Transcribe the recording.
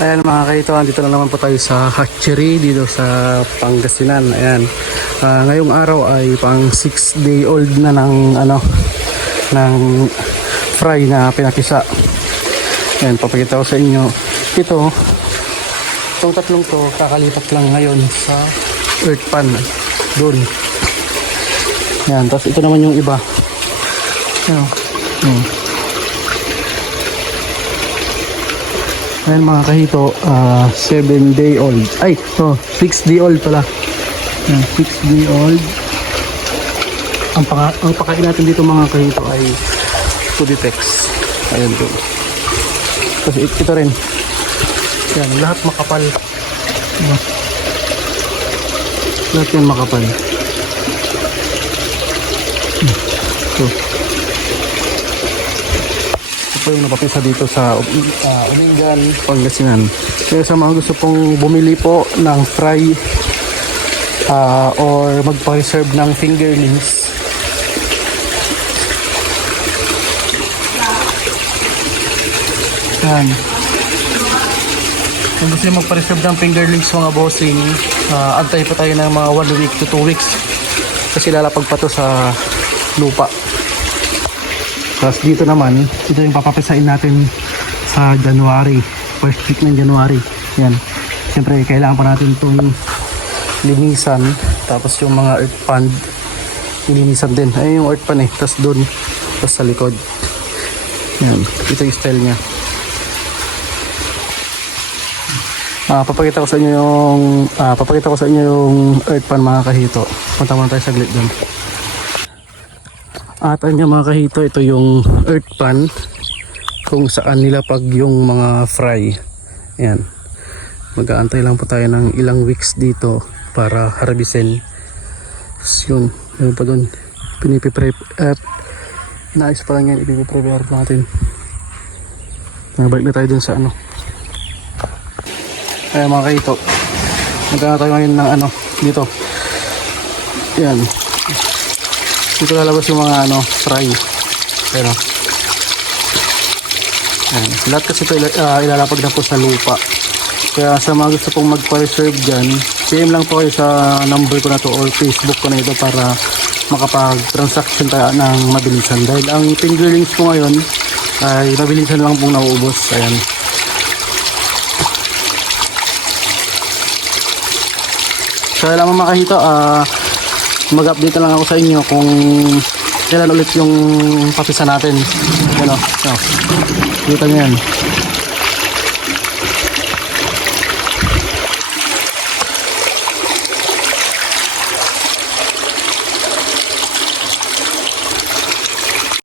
Ayan mga kaito, dito lang naman po tayo sa hatchery dito sa Pangasinan. Ayan. Ngayong araw ay pang 6-day old na ng fry na pinakisa. Ayan, papakita ko sa inyo. Itong tatlong to kakalipat lang ngayon sa earth pan doon. Ayan, tapos ito naman yung iba. Ayan mga kahito, 7-day old. Ay, 6-day old pala. Ayan, 6-day old. Ang pakain natin dito mga kahito ay Suditex. Ayan to. Tapos ito rin. Ayan, lahat makapal. Lahat yan makapal. Ito. Ito yung napapisa dito sa Umingan, Pangasinan. Kaya sa mga gusto pong bumili po ng fry or magpa-reserve ng fingerlings, yan. Kung gusto nyo magpa-reserve ng fingerlings mga bossing, antay pa tayo ng mga 1 week to 2 weeks kasi lalapag pa to sa lupa. Tapos dito naman, ito yung papapisain natin sa January, first week ng January. Yan. Siyempre, kailangan pa natin itong linisan. Tapos yung mga earth pond, linisan din. Ayun yung earth pan Tapos doon, tapos sa likod. Yan. Ito yung style niya. Papakita ko sa inyo yung earth pan mga kahito. Punta muna tayo saglit doon. At anya mga kahito, ito yung earth pan kung saan nilapag yung mga fry. Ayan. Mag-aantay lang po tayo ng ilang weeks dito para harbisin. Yun. Yun pa dun. Inaayos pa lang yan. Ipiprepare natin. Balik na tayo dun sa Ayan mga kahito. Magkana tayo ngayon ng dito. Ayan. Dito lalabas yung mga fry. Pero ayan. Lahat kasi ito ilalapag na po sa lupa. Kaya sa mga gusto pong magpa-reserve dyan, PM lang po kayo sa number ko na to or Facebook ko na ito para makapag-transaction tayo ng mabilisan. Dahil ang fingerlings ko ngayon ay mabilisan lang pong nauubos. Ayan. Kaya lang mga kahito, mag-update lang ako sa inyo kung kailan ulit yung papisa natin. Kita nyo yan.